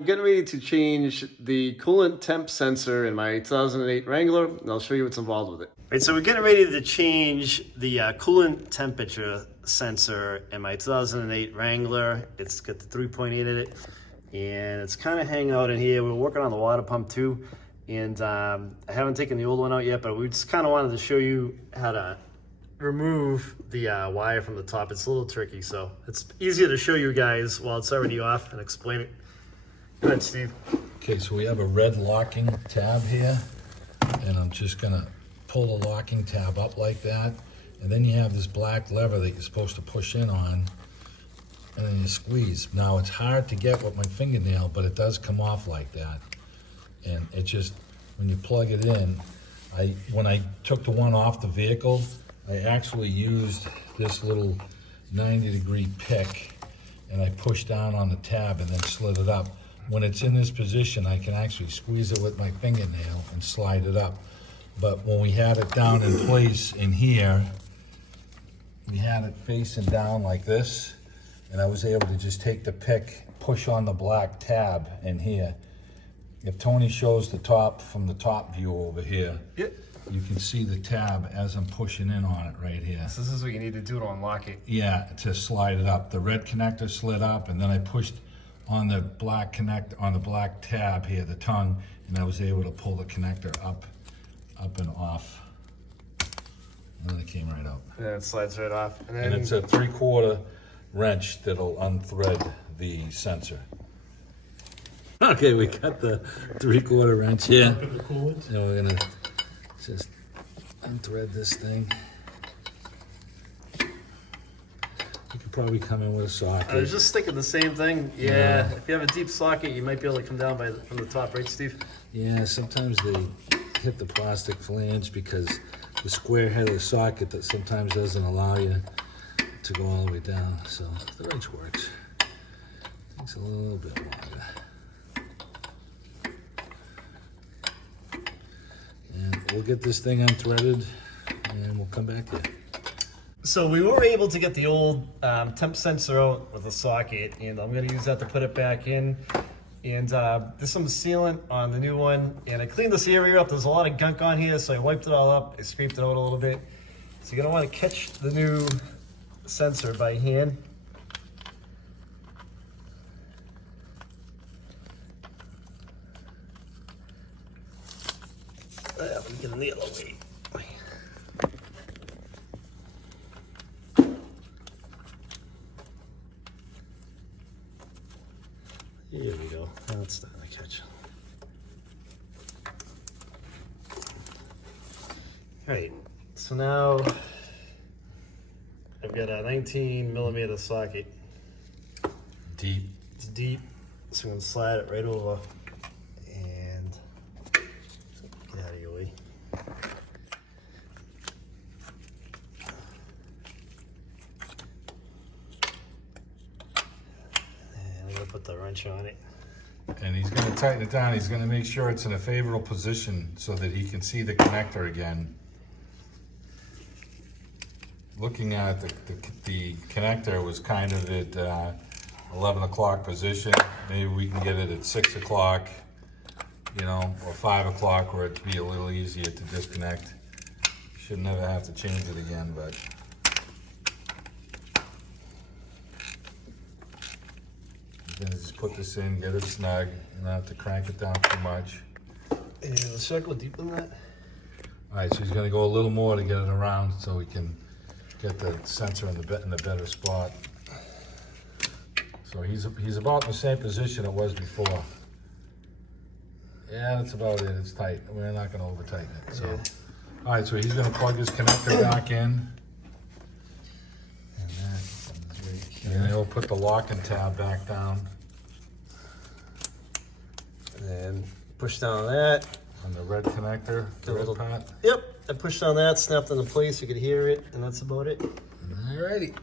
I'm getting ready to change the coolant temp sensor in my 2008 Wrangler, and I'll show you what's involved with it. All right, so we're getting ready to change the coolant temperature sensor in my 2008 Wrangler. It's got the 3.8 in it, and it's kind of hanging out in here. We're working on the water pump too, and I haven't taken the old one out yet, but we just kind of wanted to show you how to remove the wire from the top. It's a little tricky, so it's easier to show you guys while it's already off and explain it. Go ahead, Steve. Okay, so we have a red locking tab here, and I'm just gonna pull the locking tab up like that, and then you have this black lever that you're supposed to push in on, and then you squeeze. Now it's hard to get with my fingernail, but it does come off like that. And it just, when you plug it in, when I took the one off the vehicle, I actually used this little 90-degree pick, and I pushed down on the tab and then slid it up. When it's in this position, I can actually squeeze it with my fingernail and slide it up. But when we had it down in place in here, we had it facing down like this, and I was able to just take the pick, push on the black tab in here. If Tony shows the top from the top view over here, Yep. you can see the tab as I'm pushing in on it right here. So this is what you need to do to unlock it. Yeah, to slide it up. The red connector slid up, and then I pushed on the black on the black tab here, the tongue, and I was able to pull the connector up and off. And then it came right out. And then it slides right off. And it's a 3/4 wrench that'll unthread the sensor. Okay, we got the 3/4 wrench here. And we're gonna just unthread this thing. You could probably come in with a socket. I was just thinking the same thing. Yeah, if you have a deep socket, you might be able to come down from the top, right, Steve? Yeah, sometimes they hit the plastic flange because the square head of the socket that sometimes doesn't allow you to go all the way down. So the wrench works. Takes a little bit longer. And we'll get this thing unthreaded and we'll come back to you. So we were able to get the old temp sensor out with a socket, and I'm going to use that to put it back in. And there's some sealant on the new one, and I cleaned this area up. There's a lot of gunk on here, so I wiped it all up. I scraped it out a little bit. So you're going to want to catch the new sensor by hand. Let me get in the other way. Here we go. Now it's starting to catch. Alright, so now I've got a 19mm socket. Deep. It's deep, so I'm going to slide it right over and get out of your way. Put the wrench on it. And he's going to tighten it down. He's going to make sure it's in a favorable position so that he can see the connector again. Looking at the connector was kind of at 11 o'clock position. Maybe we can get it at 6 o'clock, you know, or 5 o'clock where it'd be a little easier to disconnect. Should never have to change it again, but then just put this in, get it snug, and not have to crank it down too much. And the circle deeper than that? All right, so he's gonna go a little more to get it around so we can get the sensor in the better spot. So he's about in the same position it was before. Yeah, that's about it, it's tight. We're not gonna over tighten it, so. Yeah. All right, so he's gonna plug his connector back in. And then he'll put the locking tab back down. And then push down on that. On the red connector, the red part. Yep, I pushed on that, snapped into place, you could hear it, and that's about it. Alrighty.